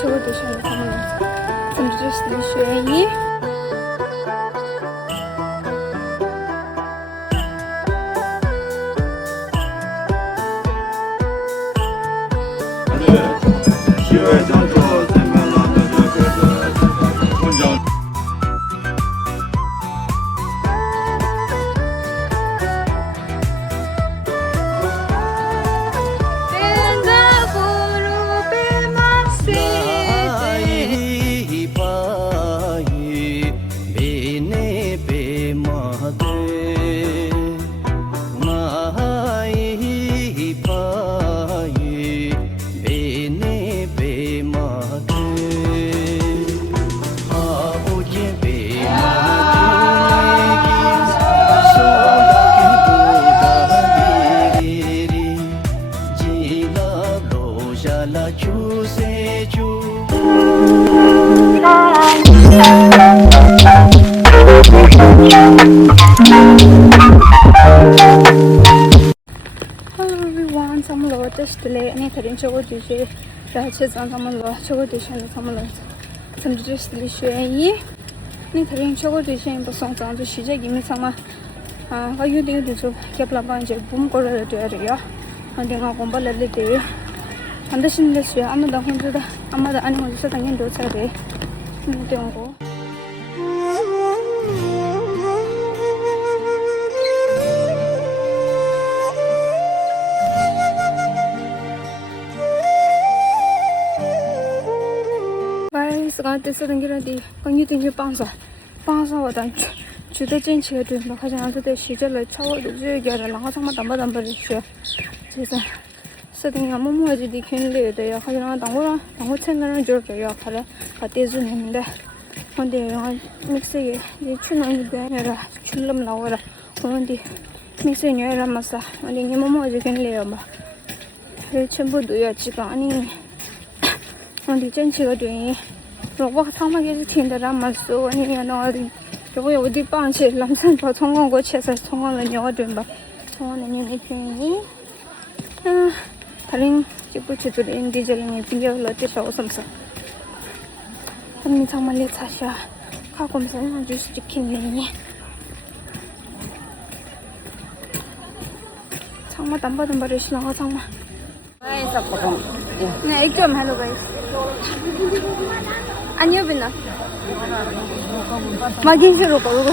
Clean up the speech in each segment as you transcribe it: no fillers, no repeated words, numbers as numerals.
这个对象他们怎么就是学医？ Hello everyone, some low test delay. Any thirteen choco DJ. Ratchets on some low choco dish and some low. Some just dish. Any thirteen choco dish and songs on the Shija. Give me some. How you do to keep la bunch of boom color to area. And then I'll go a little day. And the shin this year, I'm not the 100. I'm not the animals sitting in those area. Don't go.这等于了的，刚有点就帮上我的，觉得进去对，我好像是在学着来超我的这个的，然后他们当不的学，就是是等于默默就的看了的呀，好像当我参个人就这样，后来把电视弄的，我的然后mix也去弄一个那个去了么了了，我的mix也了么啥，我的你默默就看了嘛，全部都要几个你，我的进去个对。 我他们也是听得那么说，你看那里，如果有的帮起，咱们把从光过去才从光了鸟对吧？从光了鸟没听你，他们就不去做的，你这里面比较了介绍什么事？他们他们来查下，看我们身上就是去看你，他们当不的是那个他们。哎，啥不懂？那一个买了呗。 아니요, 빛나. 마긴시로 걸고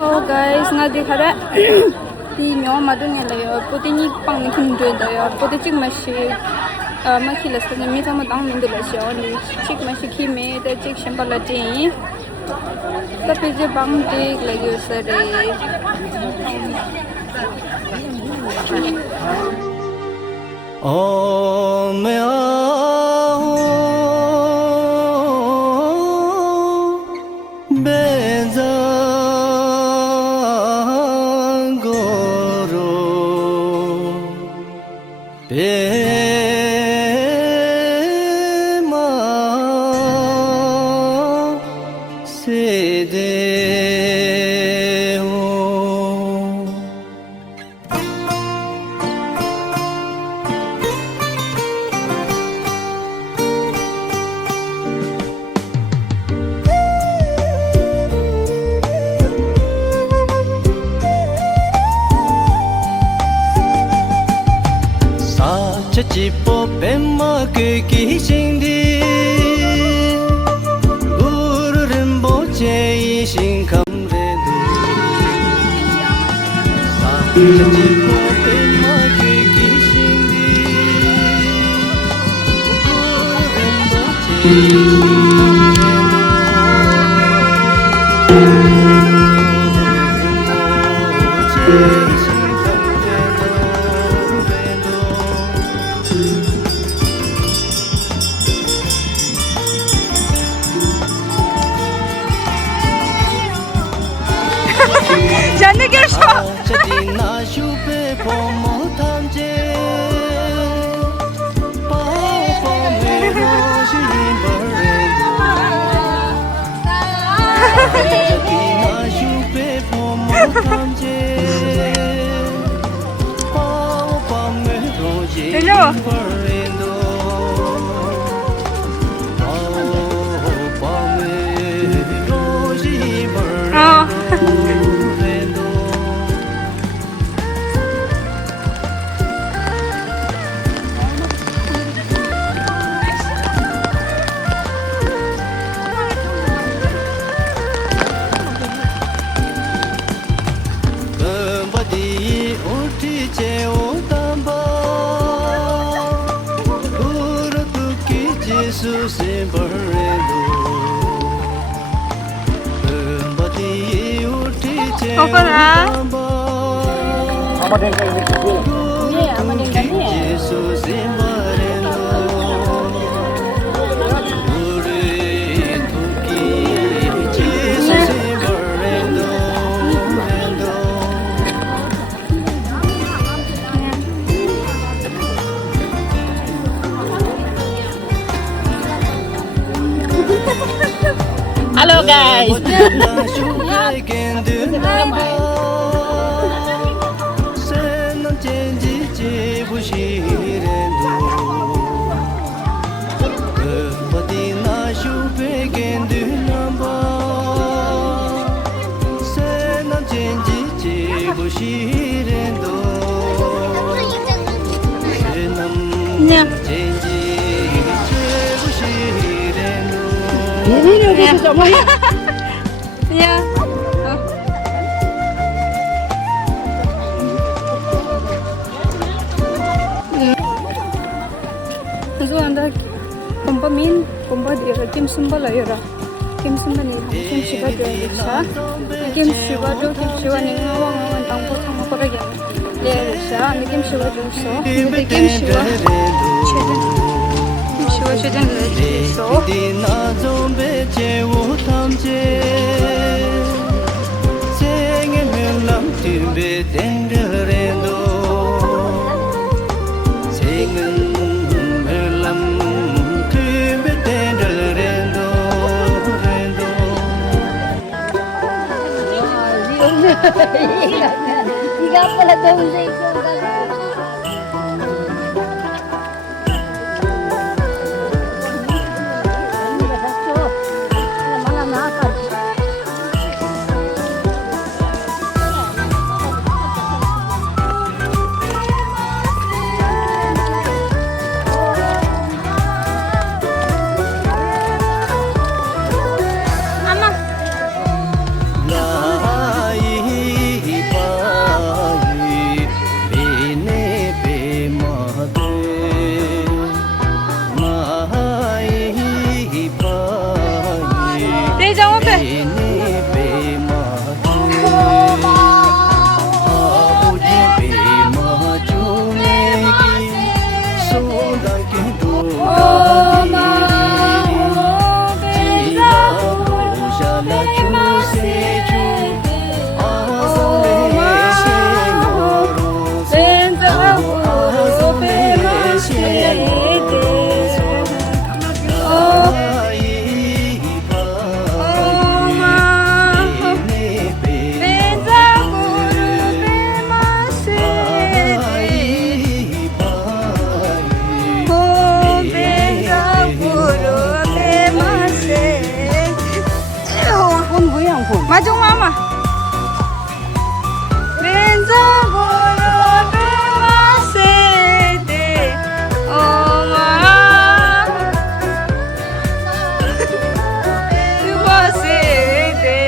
Oh guys, 나 디카라. 이 묘 마동이래요. 보디니 빵 힘들어요. 보디 찍 맛이 마킬레스는 미사마 당민들어요. 니 찍 맛이 키메 대 찍 셴발라지. tapi bangtik lagi usare. Oh Chipo pema ke kishindi Guru rimbo che shin kamre du Chipo pema ke kishindi Guru rimbo che Janne gerço. Chadina shupe pomo tamje Papa me roshin barendo Chadina shupe pomo tamje Papa me roshin barendo 거거라. Hello guys. 그냥 그래서 안다 컴파민 컴파디가 김 심벌이라 김 심벌이 김 시바드야 김 시바드 김 시바니 나와만 당고 참고라게 레르샤 김 시바드서 근데 김 시바 최근 레르서 Iga pala doon sa Maju mama. Benza bolo bemasede. Oma. Bemasede.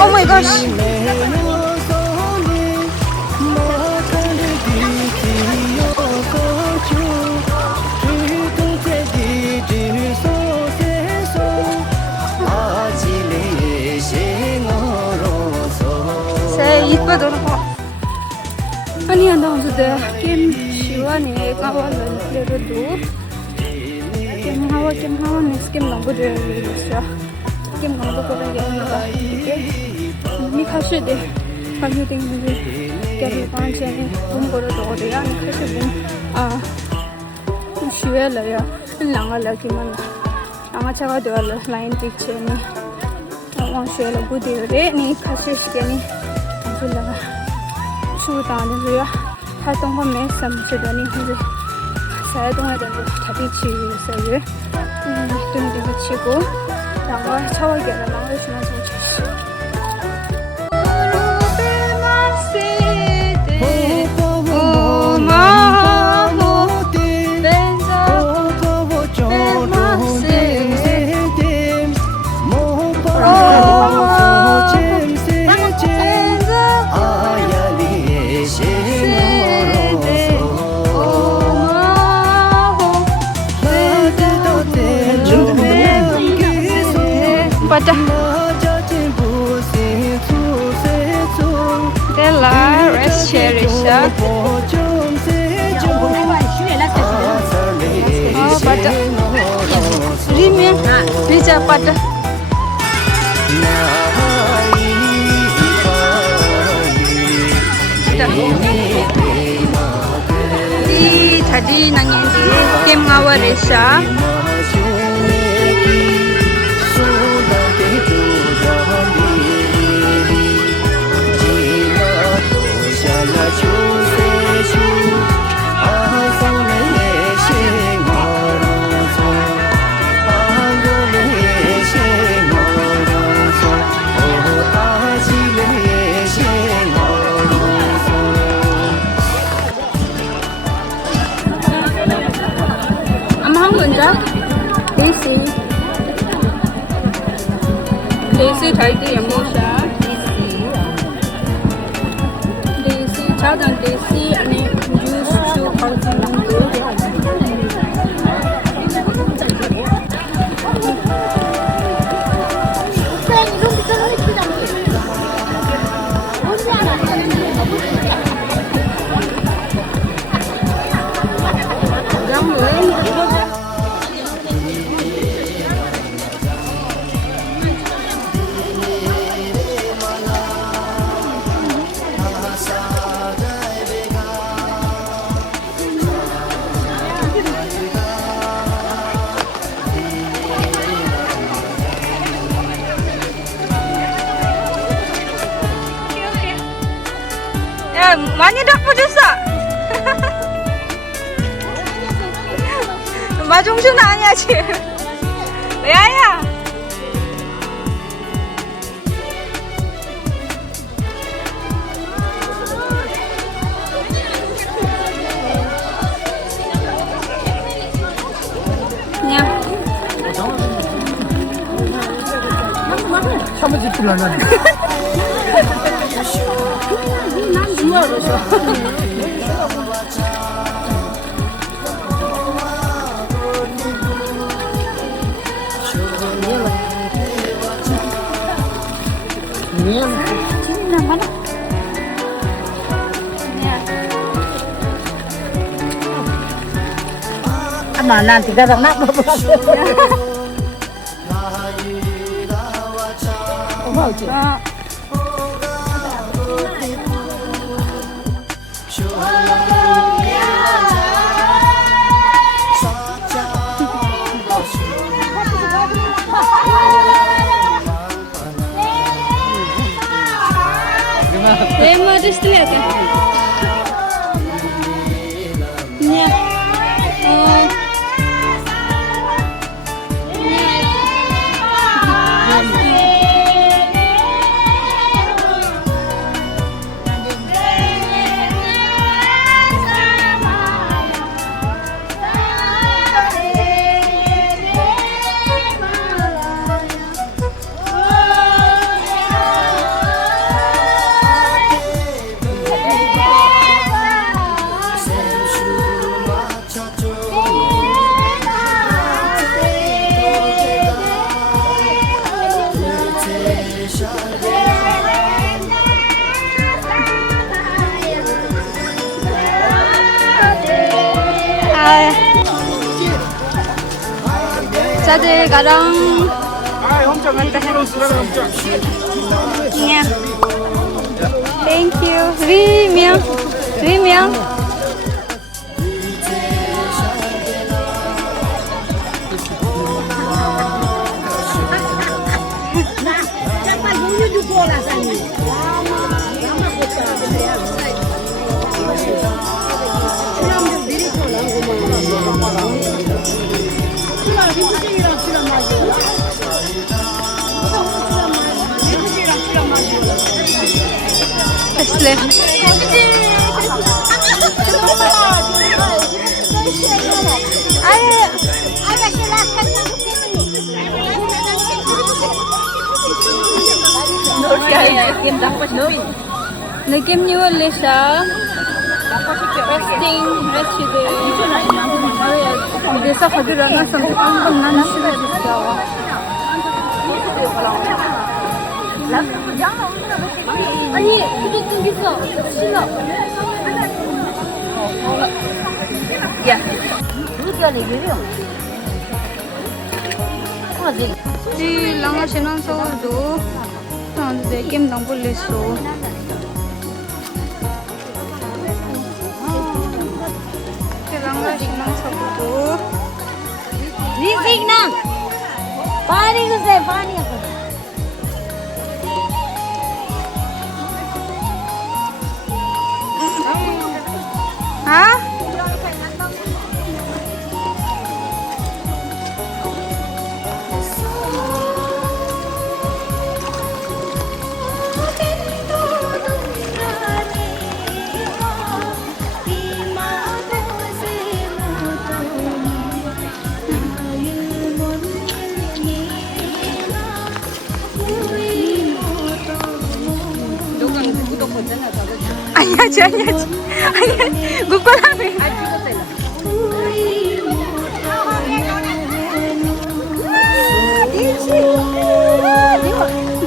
Oh my gosh. 아니 안다운데 김 시원해 까와는 그래도 김 하와 넥스김 넘버들 있어 김 넘버 거는 게니까 이게 미 카시데 가요딩들이 깨를 반전에 돈 벌어도 어디야 아니 카시 봄아 쉬어야야 랑알라기만 랑아차가 되어라 라인 픽처니 왕쉬어라 부디래 니 카시스케니 줄라가 추다는지야 활동하면 삼시더니 이제 사회동화되는 다비치 있어요. 좀 치고 나가 샤워기를 나가시면 좀 치시. Pada. Rimi, Richa pada. Di tadi nangin di game ngawal Resha. Daisy Daisy Emosa Daisy Chadang Daisy ani juice su khawtin nangdu 많이 닦고 줬어. 마중수는 아니야 지금. 야야. 그냥. 참으지 불안하네. Mà nanti kadang nak Modest lihat ya. Nya. 다들 가랑 냐 땡큐 리명 느낌 뉴얼 샤 resting rest desa khadurana sampan nan sila disawa 아니 그게 좀 있어 싫어 Yeah. Di langa sinan sawdo. Tande kem nang boleso. Langa sinan sawdo. Risik nang. Pani ko say pani ako. Ha? 아니야지 아니야지 아니 국거라며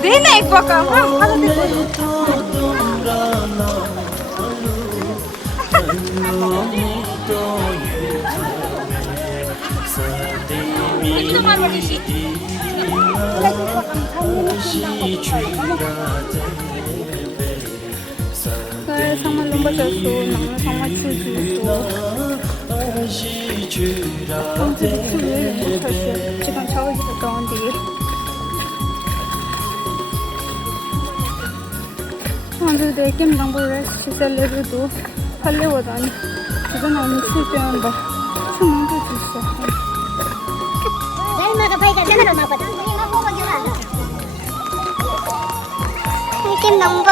내나 이뻐까 상만 넘버졌어. 나는 상만 출주했어. 지금 저기 가까운데. 오늘 내게 남부를 시설해도 팔려오다니. 이건 너무 실패한다. 충분히 있어. Saya pakai kan mana nak pada? Mungkin nombor.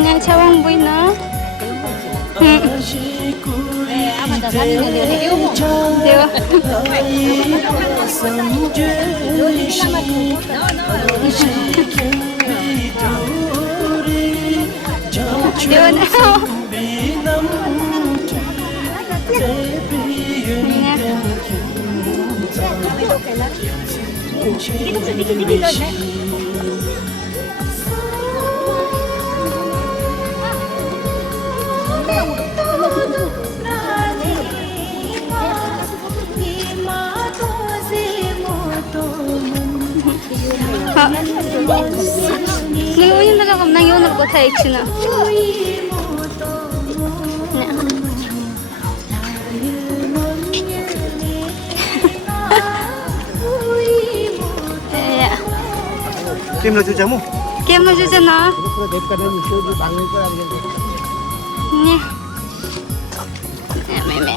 냐 차왕 보이나? 아마도 사진을 내고 내가 ngayon na lang nang yun ko sa action na. Kim lo chucha mo? Kim lo chucha na? Nè. Mẹ.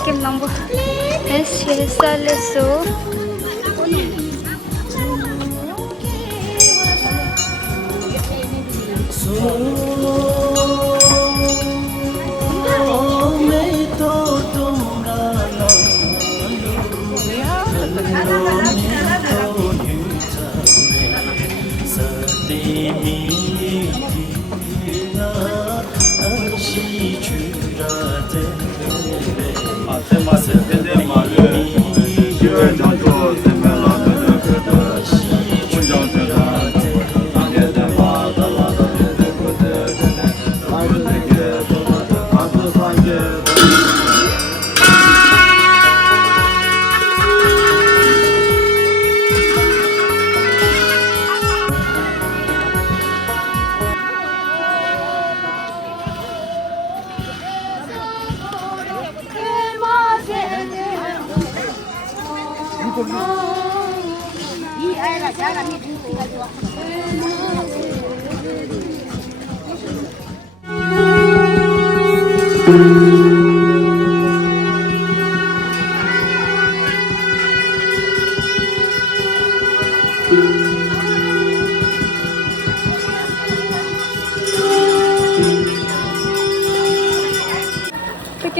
Skim number es sale so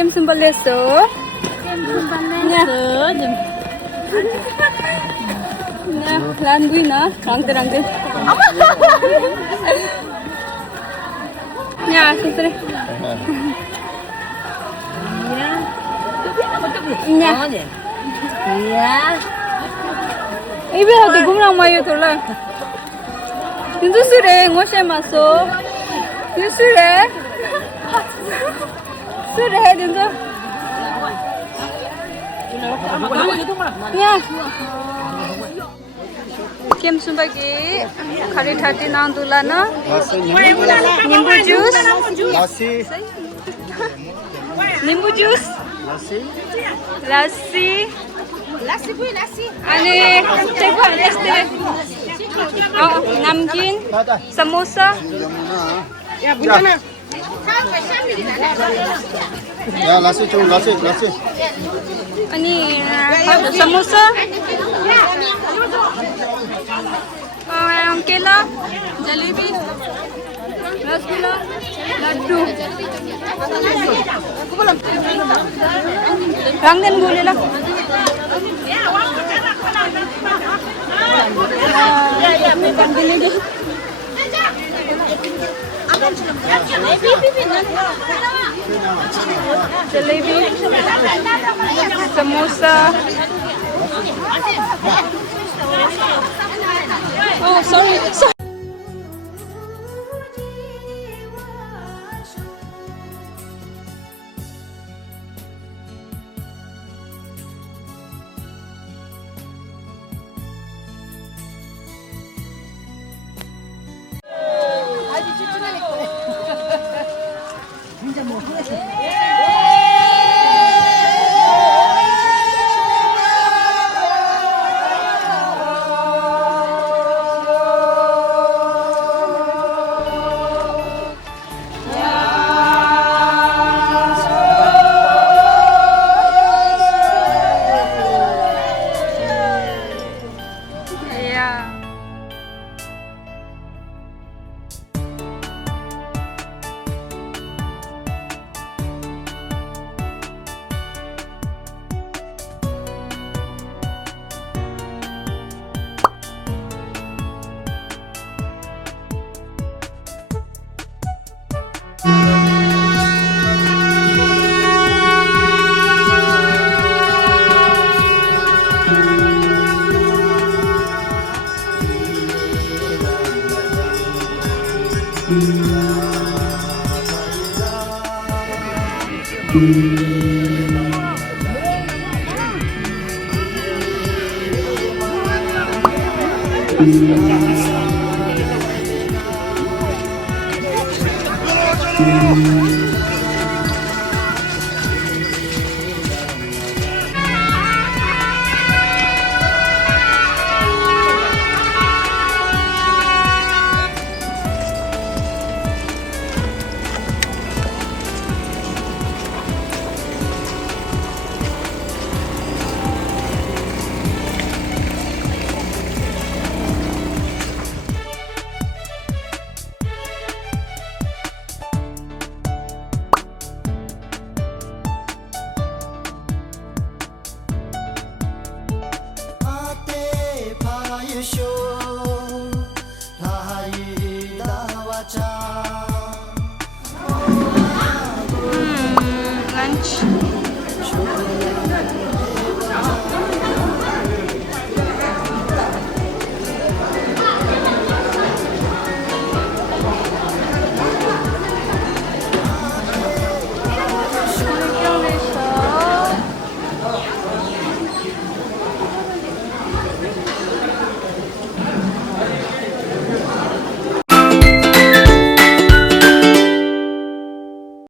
Kem sembalesо. Nah, langgui na, rangte. Ya, sisre. Ya. Iya. Ibe hati gumrang mayo thola. Tindu sure ngoshe maso. Sure. Sure tindu. Ya. Kem sumbagi khari thati nang dulana. Nimbu juice. Lassi. Nimbu juice. Lassi. Ani cekwa este. Oh, namkin. Samosa. Ya, lassi tu, lassi. Ani samosa. Kela. Jalebi. Rasgulla. Laddu. Rangden bolela. Jalebi, samosa. Oh, sorry. Lunch.